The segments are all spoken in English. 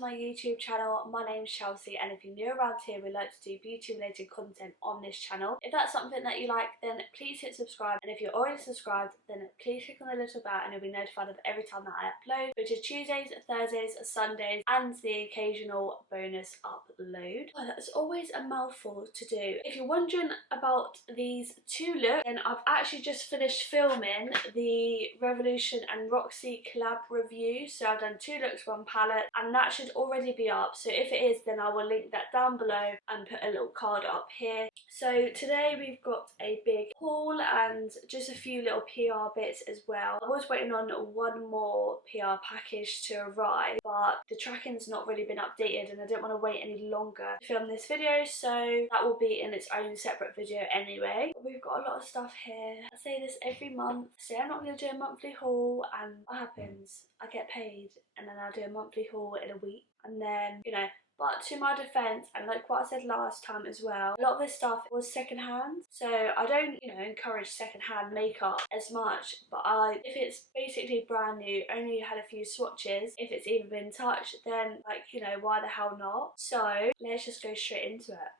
to my YouTube channel. My name's Chelsea, and if you're new around here, we like to do beauty related content on this channel. If that's something that you like, then please hit subscribe, and if you're already subscribed, then please click on the little bell and you'll be notified of every time that I upload, which is Tuesdays, Thursdays, Sundays, and the occasional bonus upload. Oh, that's always a mouthful to do. If you're wondering about these two looks, then I've actually just finished filming the Revolution and Roxy collab review. So I've done two looks, one palette, and that should already be up. So if it is, then I will link that down below and put a little card up here. So today we've got a big haul and just a few little PR bits as well. I was waiting on one more PR package to arrive, but the tracking's not really been updated and I didn't want to wait any longer to film this video, so that will be in its own separate video anyway. But we've got a lot of stuff here. I say this every month. Say I'm not going to do a monthly haul, and what happens? I get paid and then I'll do a monthly haul in a week, and then, you know. But to my defence, and like what I said last time as well, a lot of this stuff was secondhand. So I don't, encourage secondhand makeup as much. But if it's basically brand new, only had a few swatches, if it's even been touched, then why the hell not? So let's just go straight into it.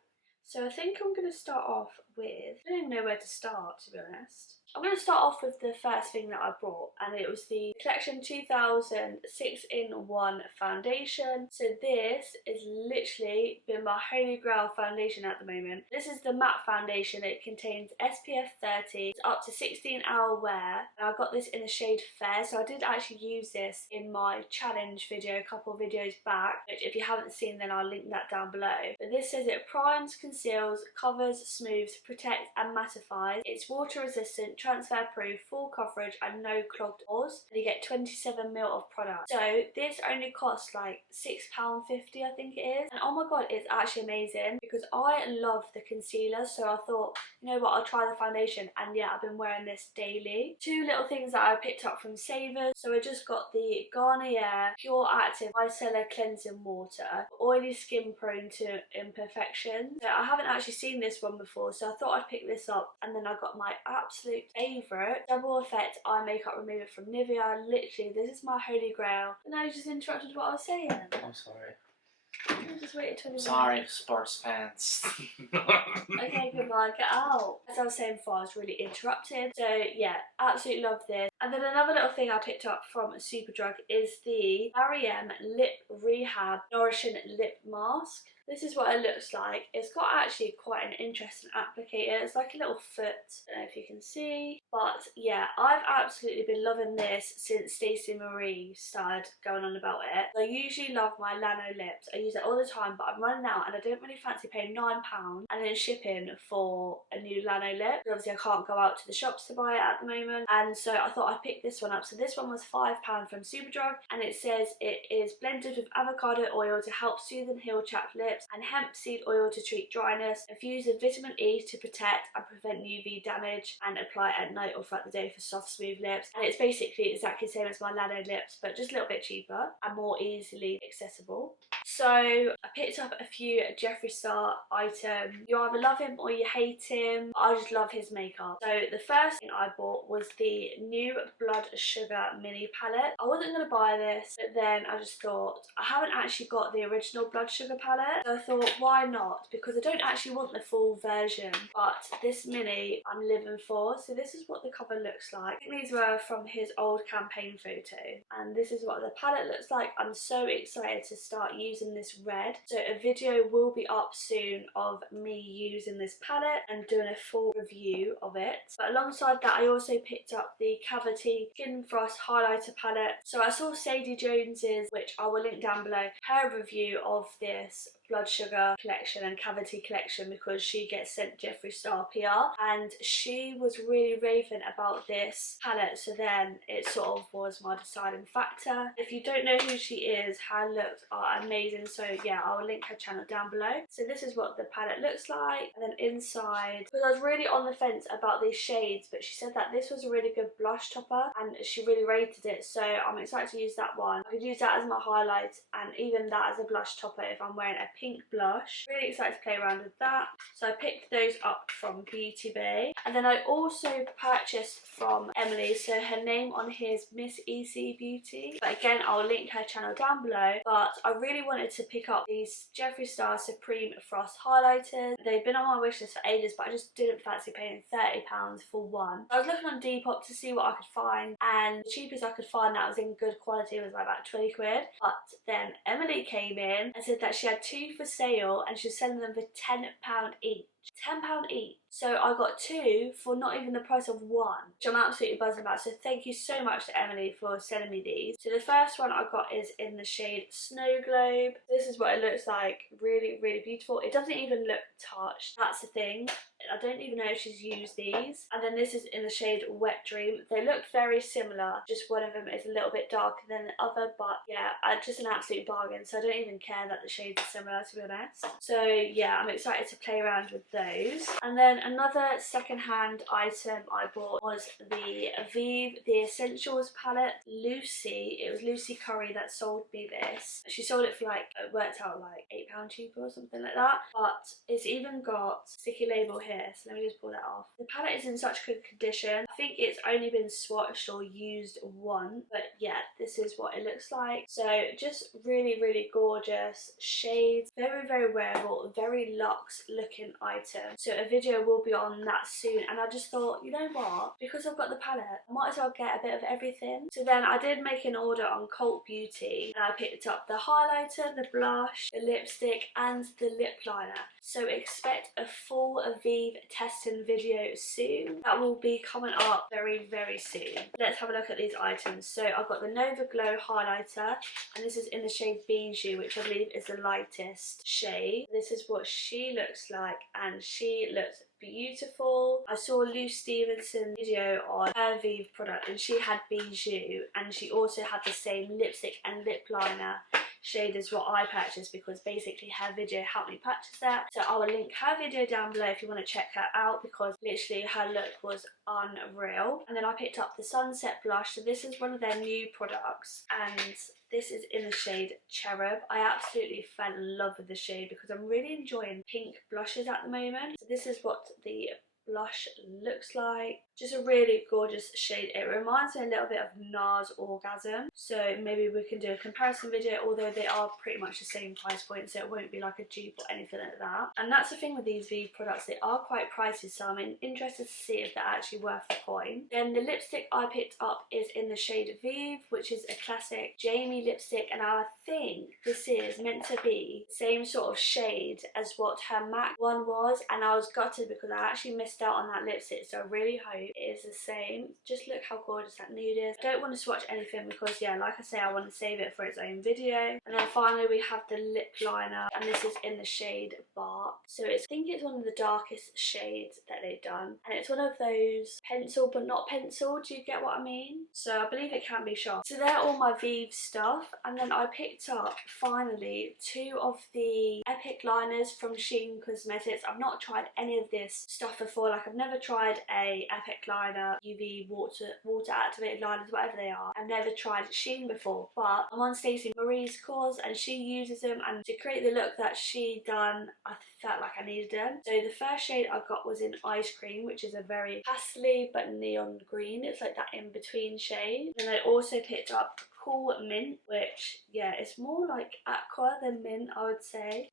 So I think I'm going to start off with, I don't even know where to start, to be honest. I'm going to start off with the first thing that I bought, and it was the Collection 2000 6-in-1 foundation. So this is literally been my holy grail foundation at the moment. This is the matte foundation. It contains SPF 30, it's up to 16-hour wear, and I got this in the shade Fair. So I did actually use this in my challenge video a couple of videos back, which if you haven't seen, then I'll link that down below. But this says it primes, conceals, covers, smooths, protects and mattifies. It's water resistant, transfer proof, full coverage and no clogged pores, and you get 27ml of product. So this only costs like £6.50, I think it is, and oh my god, it's actually amazing because I love the concealer. So I thought, you know what, I'll try the foundation, and yeah, I've been wearing this daily. Two little things that I picked up from Savers. So I just got the Garnier Pure Active Micellar Cleansing Water, oily skin prone to imperfections. So I haven't actually seen this one before, so I thought I'd pick this up. And then I got my absolute favourite Double Effect Eye Makeup Remover from Nivea. Literally, this is my holy grail. And now you just interrupted what I was saying. I'm sorry. I just waited 20 minutes. Sorry, sports fans. Okay, goodbye, get out. As I was saying before, I was really interrupted. So yeah, absolutely love this. And then another little thing I picked up from Superdrug is the R.E.M. Lip Rehab Nourishing Lip Mask. This is what it looks like. It's got actually quite an interesting applicator. It's like a little foot. I don't know if you can see. But yeah, I've absolutely been loving this since Stacey Marie started going on about it. I usually love my Lano lips. I use it all the time, but I'm running out and I don't really fancy paying £9 and then shipping for a new Lano lip. But obviously I can't go out to the shops to buy it at the moment. And so I thought I'd pick this one up. So this one was £5 from Superdrug, and it says it is blended with avocado oil to help soothe and heal chapped lips, and hemp seed oil to treat dryness, infused with vitamin E to protect and prevent UV damage, and apply at night or throughout the day for soft smooth lips. And it's basically exactly the same as my Lano lips, but just a little bit cheaper and more easily accessible. So I picked up a few Jeffree Star items. You either love him or you hate him. I just love his makeup. So the first thing I bought was the new Blood Sugar mini palette. I wasn't going to buy this, but then I just thought, I haven't actually got the original Blood Sugar palette, so I thought, why not? Because I don't actually want the full version, but this mini I'm living for. So this is what the cover looks like. I think these were from his old campaign photo, and this is what the palette looks like. I'm so excited to start using this red. So a video will be up soon of me using this palette and doing a full review of it. But alongside that, I also picked up the Cavity Skin Frost highlighter palette. So I saw Sadie Jones's, which I will link down below, her review of this Blood Sugar collection and Cavity collection, because she gets sent Jeffree Star PR, and she was really raving about this palette. So then it sort of was my deciding factor. If you don't know who she is, her looks are amazing. So yeah, I'll link her channel down below. So this is what the palette looks like. And then inside, because I was really on the fence about these shades, but she said that this was a really good blush topper and she really rated it, so I'm excited to use that one. I could use that as my highlight and even that as a blush topper if I'm wearing a pink blush. Really excited to play around with that. So I picked those up from Beautybay. And then I also purchased from Emily, so her name on here is Miss EC Beauty. But again, I'll link her channel down below. But I really wanted to pick up these Jeffree Star Supreme Frost highlighters. They've been on my wishlist for ages, but I just didn't fancy paying £30 for one. I was looking on Depop to see what I could find, and the cheapest I could find that was in good quality was like about 20 quid. But then Emily came in and said that she had two for sale and she was selling them for £10 each. £10 each. So I got two for not even the price of one, which I'm absolutely buzzing about. So thank you so much to Emily for sending me these. So the first one I got is in the shade Snow Globe. This is what it looks like. Really, really beautiful. It doesn't even look touched. That's the thing. I don't even know if she's used these. And then this is in the shade Wet Dream. They look very similar, just one of them is a little bit darker than the other, but yeah, just an absolute bargain. So I don't even care that the shades are similar, to be honest. So yeah, I'm excited to play around with those. And then another second-hand item I bought was the Vieve The Essentials palette. Lucy, it was Lucy Curry that sold me this. She sold it for like, it worked out like £8 cheaper or something like that. But it's even got sticky label here, so let me just pull that off. The palette is in such good condition. I think it's only been swatched or used once, but yeah, this is what it looks like. So just really, really gorgeous shades. Very, very wearable, very luxe looking item. So a video will be on that soon, and I just thought, you know what, because I've got the palette, I might as well get a bit of everything. So then I did make an order on Cult Beauty, and I picked up the highlighter, the blush, the lipstick and the lip liner. So expect a full Vieve testing video soon. That will be coming up very, very soon. Let's have a look at these items. So I've got the Nova Glow highlighter, and this is in the shade Bijou, which I believe is the lightest shade. This is what she looks like, and she looks beautiful. I saw Lou Stevenson's video on her Vieve product, and she had Bijou, and she also had the same lipstick and lip liner shade as what I purchased, because basically her video helped me purchase that. So I will link her video down below if you want to check her out, because literally her look was unreal. And then I picked up the Sunset blush. So this is one of their new products, and this is in the shade Cherub. I absolutely fell in love with the shade because I'm really enjoying pink blushes at the moment. So this is what the blush looks like. Just a really gorgeous shade. It reminds me a little bit of NARS Orgasm, so maybe we can do a comparison video, although they are pretty much the same price point, so it won't be like a dupe or anything like that. And that's the thing with these Vieve products, they are quite pricey, so I'm interested to see if they're actually worth the coin. Then the lipstick I picked up is in the shade Vieve, which is a classic Jamie lipstick, and I think this is meant to be the same sort of shade as what her MAC one was, and I was gutted because I actually missed out on that lipstick, so I really hope it is the same. Just look how gorgeous that nude is. I don't want to swatch anything because yeah, like I say, I want to save it for its own video. And then finally we have the lip liner, and this is in the shade Bark. So I think it's one of the darkest shades that they've done, and it's one of those pencil but not pencil, do you get what I mean? So I believe it can be sharp. So they're all my Vieve stuff, and then I picked up finally two of the Epic liners from Shein Cosmetics. I've not tried any of this stuff before. Like, I've never tried a Epic liner, UV water activated liners, whatever they are. I've never tried Shein before, but I'm on Stacey Marie's course and she uses them, and to create the look that she done, I felt like I needed them. So the first shade I got was in Ice Cream, which is a very pastel but neon green. It's like that in between shade. And I also picked up Cool Mint, which yeah, it's more like aqua than mint, I would say.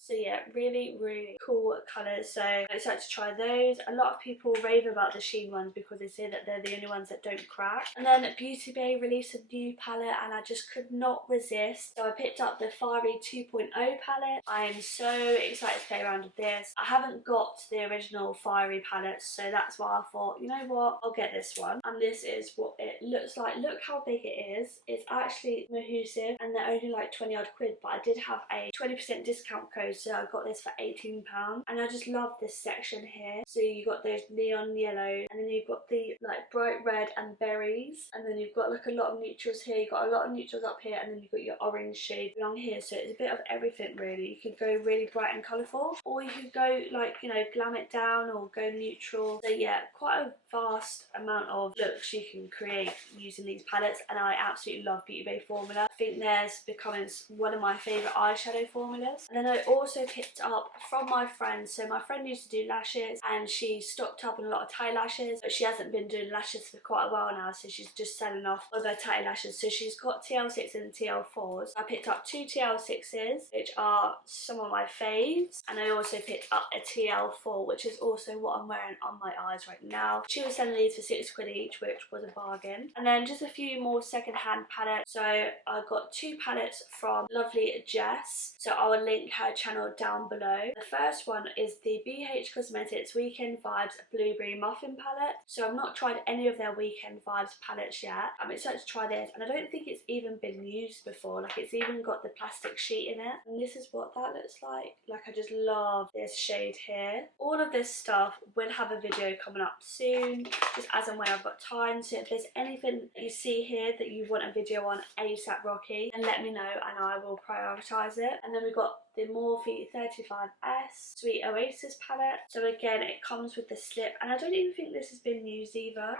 So yeah, really, really cool colours. So I'm excited to try those. A lot of people rave about the Shein ones because they say that they're the only ones that don't crack. And then Beautybay released a new palette, and I just could not resist. So I picked up the Fiery 2.0 palette. I am so excited to play around with this. I haven't got the original Fiery palette, so that's why I thought, you know what, I'll get this one. And this is what it looks like. Look how big it is. It's actually mahoosive, and they're only like 20 odd quid, but I did have a 20% discount code, so I got this for £18, and I just love this section here. So you got those neon yellow, and then you've got the like bright red and berries, and then you've got like a lot of neutrals here. You've got a lot of neutrals up here, and then you've got your orange shade along here. So it's a bit of everything really. You could go really bright and colourful, or you could go like, you know, glam it down or go neutral. So yeah, quite a vast amount of looks you can create using these palettes, and I absolutely love Beautybay formula. think theirs becoming one of my favourite eyeshadow formulas. And then I also picked up from my friend, so my friend used to do lashes and she stocked up on a lot of Thai lashes, but she hasn't been doing lashes for quite a while now, so she's just selling off all her Thai lashes. So she's got TL6 and TL4s. I picked up 2 TL6s, which are some of my faves, and I also picked up a TL4, which is also what I'm wearing on my eyes right now. She was selling these for £6 each, which was a bargain. And then just a few more second-hand palettes. So I got 2 palettes from lovely Jess, so I will link her channel down below. The first one is the BH Cosmetics Weekend Vibes Blueberry Muffin palette. So I've not tried any of their Weekend Vibes palettes yet. I'm excited to try this, and I don't think it's even been used before. Like, it's even got the plastic sheet in it, and this is what that looks like. Like, I just love this shade here. All of this stuff will have a video coming up soon, just as and when I've got time. So if there's anything that you see here that you want a video on ASAP Rocky, then let me know and I will prioritise it. And then we've got the Morphe 35S Sweet Oasis palette. So again, it comes with the slip, and I don't even think this has been used either.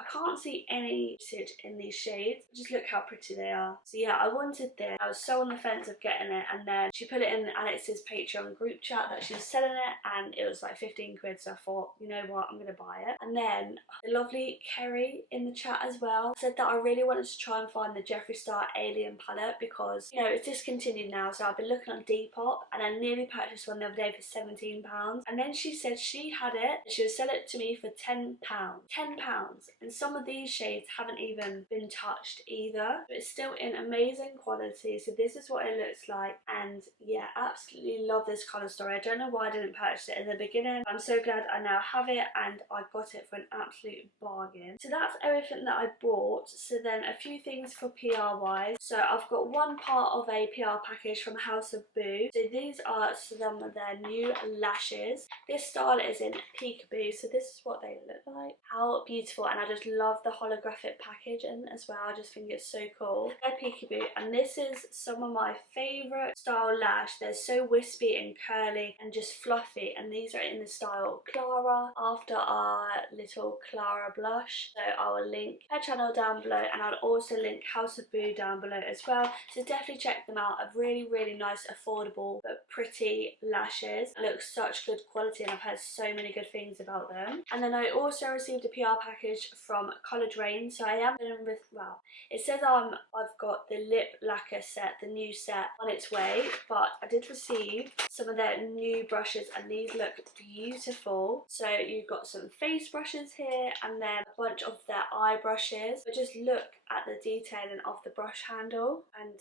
I can't see any usage in these shades. Just look how pretty they are. So yeah, I wanted this. I was so on the fence of getting it, and then she put it in Alex's Patreon group chat that she was selling it, and it was like 15 quid, so I thought, you know what, I'm gonna buy it. And then the lovely Kerry in the chat as well said that I really wanted to try and find the Jeffree Star Alien palette, because, you know, it's discontinued now, so I've been looking on Depop, and I nearly purchased one the other day for £17. And then she said she had it, and she would sell it to me for £10. £10. And some of these shades haven't even been touched either. But it's still in amazing quality. So this is what it looks like. And yeah, absolutely love this colour story. I don't know why I didn't purchase it in the beginning. I'm so glad I now have it, and I got it for an absolute bargain. So that's everything that I bought. So then a few things for PR wise. So I've got one part of a PR package from House of Boo. So these are some of their new lashes. This style is in Peekaboo. So this is what they look like. How beautiful. And I just love the holographic packaging as well. I just think it's so cool. They're Peekaboo, and this is some of my favourite style lash. They're so wispy and curly and just fluffy, and these are in the style Clara, after our little Clara blush. So I will link her channel down below, and I'll also link House of Boo down below as well. So definitely check them out. A really nice, affordable but pretty lashes. It looks such good quality, and I've heard so many good things about them. And then I also received a PR package from College Rain. So I am dealing with, well, it says I've got the lip lacquer set, the new set, on its way, but I did receive some of their new brushes, and these look beautiful. So you've got some face brushes here, and then a bunch of their eye brushes. But just look at the detailing of the brush handle, and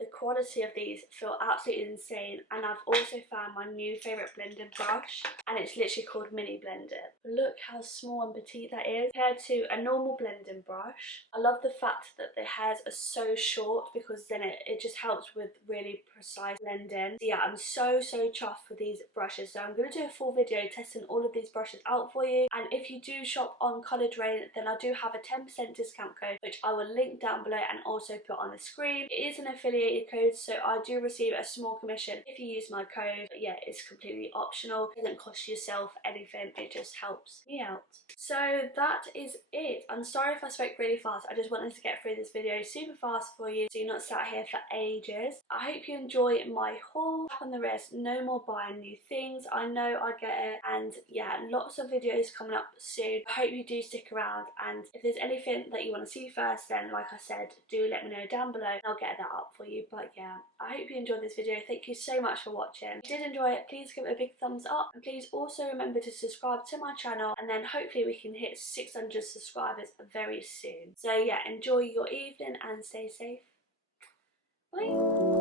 the quality of these feel absolutely insane. And I've also found my new favourite blending brush, and it's literally called Mini Blending. Look how small and petite that is compared to a normal blending brush. I love the fact that the hairs are so short, because then it just helps with really precise blending. So yeah, I'm so chuffed with these brushes. So I'm going to do a full video testing all of these brushes out for you. And if you do shop on College Rain, then I do have a 10% discount code, which I will link down below and also put on the screen. It is an affiliated code, so I do receive a small commission if you use my code. But yeah, it's completely optional. It doesn't cost yourself anything. It just helps me out. So that is it. I'm sorry if I spoke really fast. I just wanted to get through this video super fast for you, so you're not sat here for ages. I hope you enjoy my haul. Back on the wrist, no more buying new things. I know, I get it. And yeah, lots of videos coming up soon. I hope you do stick around, and if there's anything that you want to see first, then like I said, do let me know down below and I'll get that up for you. But yeah, I hope you enjoyed this video. Thank you so much for watching. If you did enjoy it, please give it a big thumbs up, and please also remember to subscribe to my channel, and then hopefully we can hit 600 subscribers very soon. So yeah, enjoy your evening and stay safe. Bye.